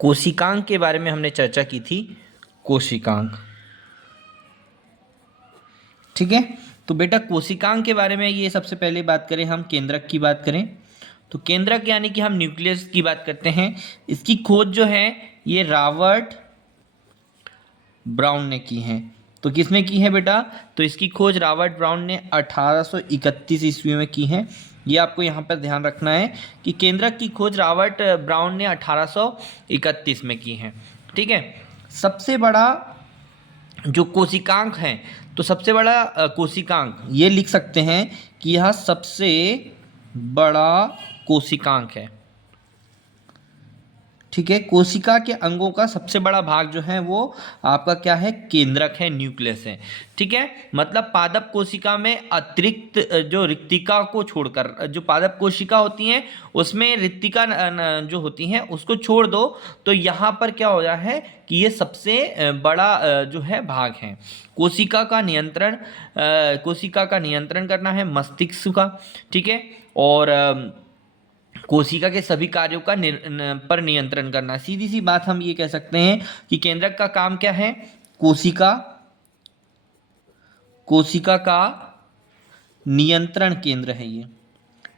कोशिकांक के बारे में हमने चर्चा की थी, कोशिकांक। ठीक है, तो बेटा कोशिकांक के बारे में ये सबसे पहले बात करें, हम केंद्रक की बात करें तो केंद्रक यानी कि हम न्यूक्लियस की बात करते हैं। इसकी खोज जो है ये रॉबर्ट ब्राउन ने की है। तो किसने की है बेटा? तो इसकी खोज रॉबर्ट ब्राउन ने 1831 ईस्वी में की है। ये आपको यहाँ पर ध्यान रखना है कि केंद्रक की खोज रॉबर्ट ब्राउन ने 1831 में की है। ठीक है, सबसे बड़ा जो कोशिकांक है, तो सबसे बड़ा कोशिकांक ये लिख सकते हैं कि यह सबसे बड़ा कोशिकांक है। ठीक है, कोशिका के अंगों का सबसे बड़ा भाग जो है वो आपका क्या है? केंद्रक है, न्यूक्लियस है। ठीक है, मतलब पादप कोशिका में अतिरिक्त जो रिक्तिका को छोड़कर, जो पादप कोशिका होती हैं उसमें रिक्तिका जो होती हैं उसको छोड़ दो, तो यहाँ पर क्या हो रहा है कि ये सबसे बड़ा जो है भाग है। कोशिका का नियंत्रण करना है मस्तिष्क का। ठीक है, और कोशिका के सभी कार्यों का पर नियंत्रण करना। सीधी सी बात हम ये कह सकते हैं कि केंद्रक का काम क्या है? कोशिका का नियंत्रण केंद्र है ये।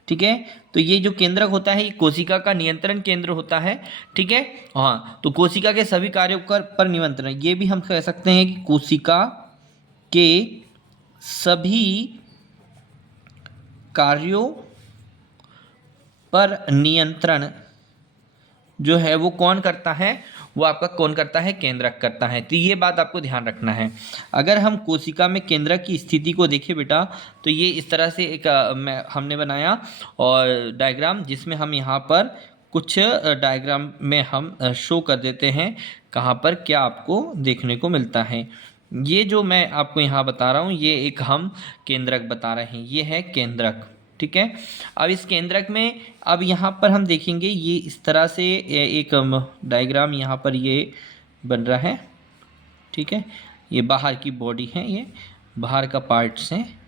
ठीक है, तो ये जो केंद्रक होता है ये कोशिका का नियंत्रण केंद्र होता है। ठीक है, हाँ, तो कोशिका के सभी कार्यों पर नियंत्रण, ये भी हम कह सकते हैं कि कोशिका के सभी कार्यों पर नियंत्रण जो है वो कौन करता है? वो आपका कौन करता है? केंद्रक करता है। तो ये बात आपको ध्यान रखना है। अगर हम कोशिका में केंद्रक की स्थिति को देखें बेटा, तो ये इस तरह से एक हमने बनाया और डायग्राम, जिसमें हम यहाँ पर कुछ डायग्राम में हम शो कर देते हैं कहाँ पर क्या आपको देखने को मिलता है। ये जो मैं आपको यहाँ बता रहा हूँ ये एक हम केंद्रक बता रहे हैं, ये है केंद्रक। ठीक है, अब इस केंद्रक में अब यहाँ पर हम देखेंगे ये इस तरह से एक डायग्राम यहाँ पर ये बन रहा है। ठीक है, ये बाहर की बॉडी है, ये बाहर का पार्ट्स हैं,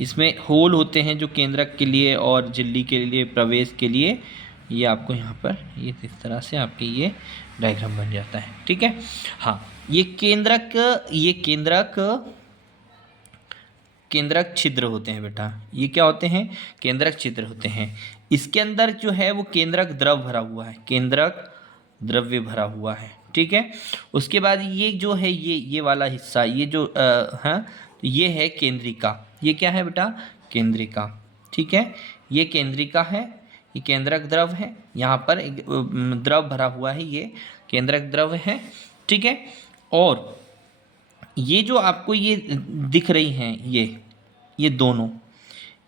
इसमें होल होते हैं जो केंद्रक के लिए और झिल्ली के लिए प्रवेश के लिए। ये आपको यहाँ पर ये इस तरह से आपके ये डायग्राम बन जाता है। ठीक है, हाँ, ये केंद्रक छिद्र होते हैं बेटा। ये क्या होते हैं? केंद्रक छिद्र होते हैं। इसके अंदर जो है वो केंद्रक द्रव भरा हुआ है, केंद्रक द्रव्य भरा हुआ है। ठीक है, उसके बाद ये जो है ये वाला हिस्सा, ये जो हाँ, ये है केंद्रिका। ये क्या है बेटा? केंद्रिका। ठीक है, ये केंद्रिका है, ये केंद्रक द्रव है, यहाँ पर एक द्रव भरा हुआ है, ये केंद्रक द्रव है। ठीक है, और ये जो आपको ये दिख रही हैं ये दोनों,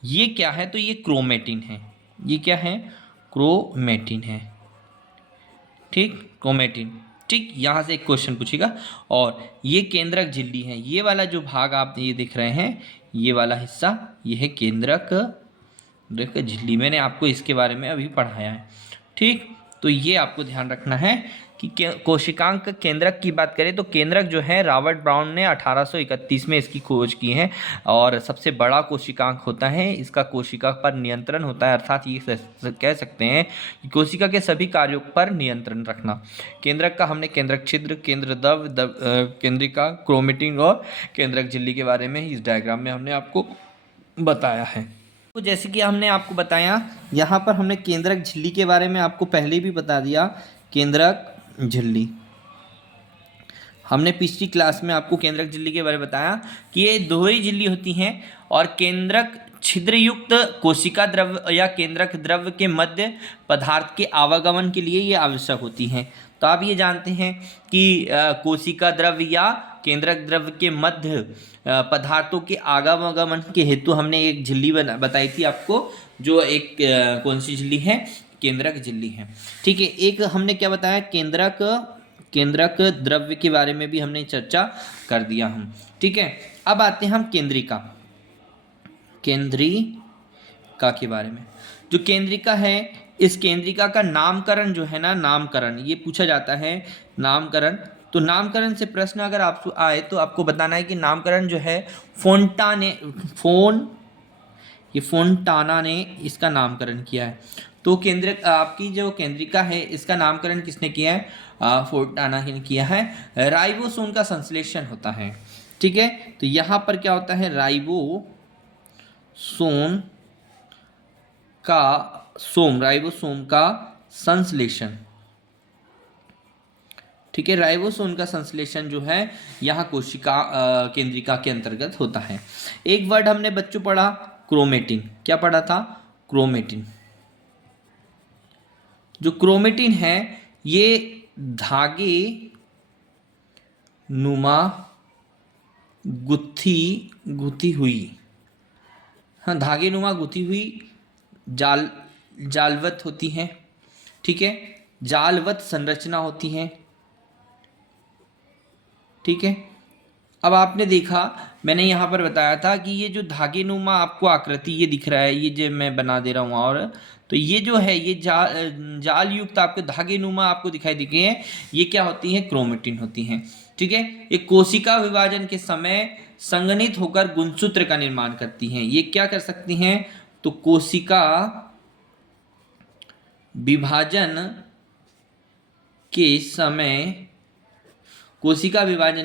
ये क्या है? तो ये क्रोमेटिन है। ये क्या है? क्रोमेटिन है। ठीक, क्रोमेटिन। ठीक, यहाँ से एक क्वेश्चन पूछेगा। और ये केंद्रक झिल्ली है, ये वाला जो भाग आप ये दिख रहे हैं, ये वाला हिस्सा, ये है केंद्रक झिल्ली। मैंने आपको इसके बारे में अभी पढ़ाया है। ठीक, तो ये आपको ध्यान रखना है कि कोशिकांक केंद्रक की बात करें तो केंद्रक जो है रॉबर्ट ब्राउन ने 1831 में इसकी खोज की है और सबसे बड़ा कोशिकांक होता है। इसका कोशिका पर नियंत्रण होता है, अर्थात ये कह सकते हैं कि कोशिका के सभी कार्यों पर नियंत्रण रखना। केंद्रक का हमने केंद्रक छिद्र, केंद्र द्रव, केंद्रिका, क्रोमेटिन और केंद्रक झिल्ली के बारे में इस डायग्राम में हमने आपको बताया है। तो जैसे कि हमने आपको बताया, यहाँ पर हमने केंद्रक झिल्ली के बारे में आपको पहले भी बता दिया। केंद्रक झिल्ली, हमने पिछली क्लास में आपको केंद्रक झिल्ली के बारे में बताया कि ये दोहरी झिल्ली होती हैं और केंद्रक छिद्रयुक्त कोशिका द्रव्य या केंद्रक द्रव्य के मध्य पदार्थ के आवागमन के लिए ये आवश्यक होती हैं। तो आप ये जानते हैं कि कोशिका द्रव्य या केंद्रक द्रव्य के मध्य पदार्थों के आवागमन के हेतु हमने एक झिल्ली बताई थी आपको, जो एक कौन सी झिल्ली है? केंद्रक झिल्ली है। ठीक है, एक हमने क्या बताया? केंद्रक द्रव्य के बारे में भी हमने चर्चा कर दिया हम। ठीक है, अब आते हैं हम केंद्रिका के बारे में। जो केंद्रिका है, इस केंद्रिका का नामकरण जो है ना, नामकरण ये पूछा जाता है। नामकरण, तो नामकरण से प्रश्न अगर आपको आए तो आपको बताना है कि नामकरण जो है फोंटाना ने इसका नामकरण किया है। तो केंद्र आपकी जो केंद्रिका है इसका नामकरण किसने किया है? फोर्टाना ने किया है। राइबोसोम का संश्लेषण होता है, ठीक है। तो यहाँ पर क्या होता है? राइबोसोम का संश्लेषण, ठीक है। राइबोसोम का संश्लेषण जो है यहाँ कोशिका केंद्रिका के अंतर्गत होता है। एक वर्ड हमने बच्चों पढ़ा क्रोमेटिन। क्या पढ़ा था? क्रोमेटिन। जो क्रोमेटिन है ये धागे नुमा गुथी हुई, हाँ, धागे नुमा गुथी हुई जालवत होती हैं, ठीक है। जालवत संरचना होती है, ठीक है। अब आपने देखा, मैंने यहाँ पर बताया था कि ये जो धागे नुमा आपको आकृति ये दिख रहा है, ये जो मैं बना दे रहा हूँ, और तो ये जो है ये जाल युक्त आपको धागे नुमा आपको दिखाई दे रही है, ये क्या होती है? क्रोमेटिन होती हैं, ठीक है। ये कोशिका विभाजन के समय संघनित होकर गुणसूत्र का निर्माण करती हैं। ये क्या कर सकती हैं? तो कोशिका विभाजन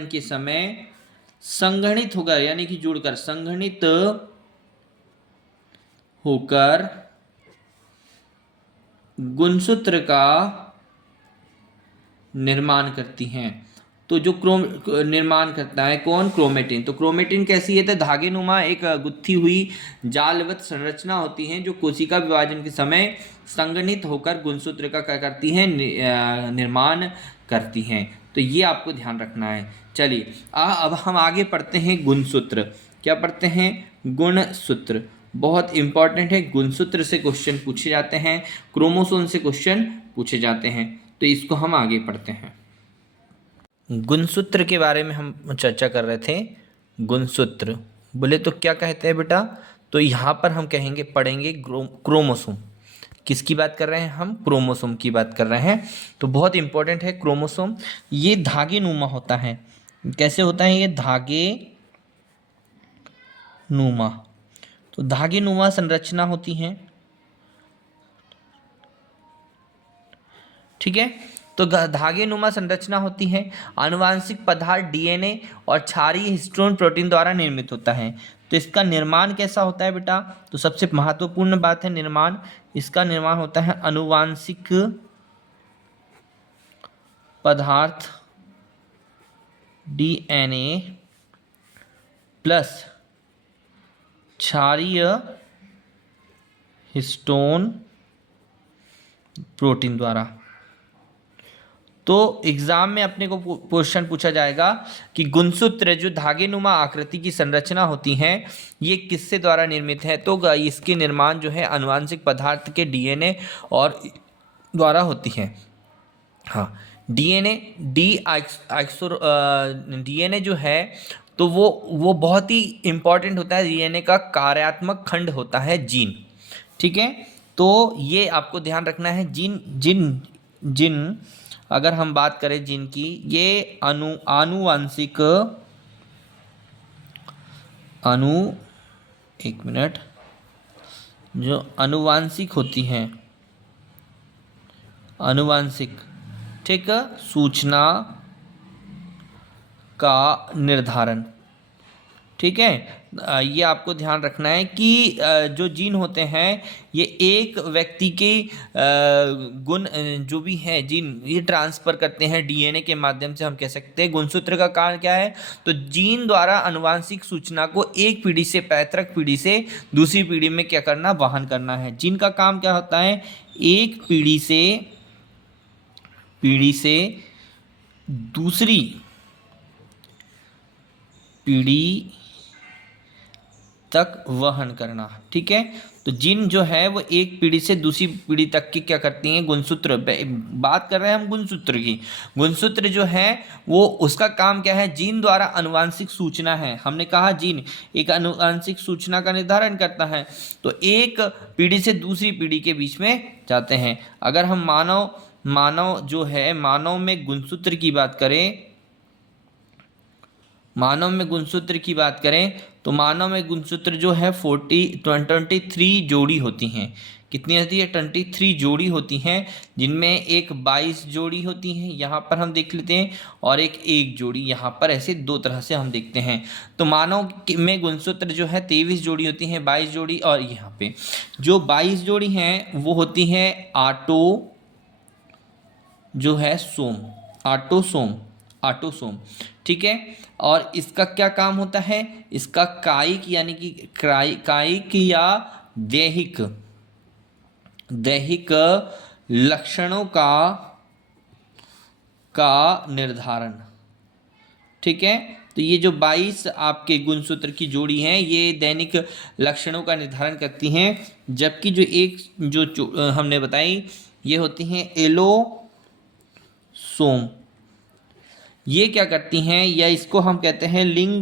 के समय संघनित होकर, यानी कि जुड़कर, संघनित होकर गुणसूत्र का निर्माण करती हैं। तो जो निर्माण करता है कौन? क्रोमेटिन। तो क्रोमेटिन कैसी है? तो धागे नुमा एक गुत्थी हुई जालवत संरचना होती है जो कोशिका विभाजन के समय संघनित होकर गुणसूत्र का क्या करती हैं? निर्माण करती हैं। तो ये आपको ध्यान रखना है। चलिए अब हम आगे पढ़ते हैं गुणसूत्र। क्या पढ़ते हैं? गुणसूत्र बहुत इंपॉर्टेंट है। गुणसूत्र से क्वेश्चन पूछे जाते हैं, क्रोमोसोम से क्वेश्चन पूछे जाते हैं, तो इसको हम आगे पढ़ते हैं। गुणसूत्र के बारे में हम चर्चा कर रहे थे। गुणसूत्र बोले तो क्या कहते हैं बेटा? तो यहाँ पर हम कहेंगे, पढ़ेंगे क्रोमोसोम। किसकी बात कर रहे हैं हम? क्रोमोसोम की बात कर रहे हैं। तो बहुत इंपॉर्टेंट है क्रोमोसोम। ये धागे नुमा होता है। कैसे होता है ये? धागे नुमा। तो धागे नुमा संरचना होती है, ठीक है। तो धागे नुमा संरचना होती है। आनुवांशिक पदार्थ डीएनए और क्षारीय हिस्टोन प्रोटीन द्वारा निर्मित होता है। तो इसका निर्माण कैसा होता है बेटा? तो सबसे महत्वपूर्ण बात है निर्माण। इसका निर्माण होता है आनुवांशिक पदार्थ डीएनए प्लस क्षारीय हिस्टोन प्रोटीन द्वारा। तो एग्जाम में अपने को क्वेश्चन पूछा जाएगा कि गुणसूत्र जो धागे नुमा आकृति की संरचना होती हैं ये किससे द्वारा निर्मित है? तो इसके निर्माण जो है आनुवांशिक पदार्थ के डीएनए और द्वारा होती है। हाँ, डीएनए जो है तो वो बहुत ही इम्पॉर्टेंट होता है। डीएनए का कार्यात्मक खंड होता है जीन, ठीक है। तो ये आपको ध्यान रखना है। जीन अगर हम बात करें जीन की, ये आनुवांशिक एक मिनट, जो आनुवांशिक होती हैं, आनुवांशिक, ठीक, सूचना का निर्धारण, ठीक है। ये आपको ध्यान रखना है कि जो जीन होते हैं ये एक व्यक्ति के गुण जो भी है जीन ये ट्रांसफ़र करते हैं डीएनए के माध्यम से। हम कह सकते हैं गुणसूत्र का कारण क्या है? तो जीन द्वारा आनुवांशिक सूचना को एक पीढ़ी से, पैतृक पीढ़ी से दूसरी पीढ़ी में क्या करना? वहन करना है। जीन का काम क्या होता है? एक पीढ़ी से दूसरी पीढ़ी तक वहन करना, ठीक है। तो जीन जो है वो एक पीढ़ी से दूसरी पीढ़ी तक की क्या करती हैं? गुणसूत्र, बात कर रहे हैं हम गुणसूत्र की। गुणसूत्र जो है वो उसका काम क्या है? जीन द्वारा आनुवांशिक सूचना है। हमने कहा जीन एक आनुवांशिक सूचना का निर्धारण करता है, तो एक पीढ़ी से दूसरी पीढ़ी के बीच में जाते हैं। अगर हम मानव जो है, मानव में गुणसूत्र की बात करें, तो मानव में गुणसूत्र जो है 23 जोड़ी होती हैं। कितनी होती है 23 जोड़ी होती हैं, जिनमें एक 22 जोड़ी होती हैं यहाँ पर हम देख लेते हैं, और एक जोड़ी यहाँ पर, ऐसे दो तरह से हम देखते हैं। तो मानव में गुणसूत्र जो है 23 जोड़ी होती हैं, 22 जोड़ी, और यहाँ पे जो 22 जोड़ी हैं वो होती हैं आटो जो है सोम, आटोसोम, ठीक है। और इसका क्या काम होता है, इसका कायिक यानी कि कायिक या दैहिक लक्षणों का निर्धारण, ठीक है। तो ये जो 22 आपके गुणसूत्र की जोड़ी हैं ये दैनिक लक्षणों का निर्धारण करती हैं, जबकि जो एक जो हमने बताई ये होती हैं एलोसोम, ये क्या करती हैं, या इसको हम कहते हैं लिंग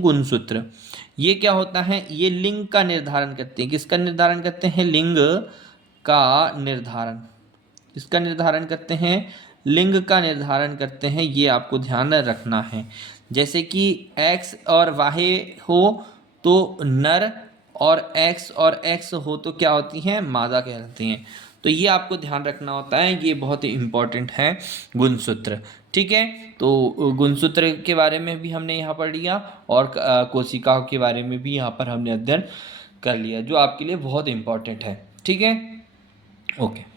गुणसूत्र। ये क्या होता है, ये लिंग का निर्धारण करते हैं। किसका निर्धारण करते हैं, लिंग का निर्धारण, किसका निर्धारण करते हैं, लिंग का निर्धारण करते हैं। ये आपको ध्यान रखना है। जैसे कि एक्स और वाई हो तो नर, और एक्स और एक्स हो तो क्या होती हैं, मादा कहलाती हैं। तो ये आपको ध्यान रखना होता है, ये बहुत ही इम्पोर्टेंट है गुणसूत्र, ठीक है। तो गुणसूत्र के बारे में भी हमने यहाँ पढ़ लिया, और कोशिकाओं के बारे में भी यहाँ पर हमने अध्ययन कर लिया, जो आपके लिए बहुत इम्पोर्टेंट है, ठीक है। ओके।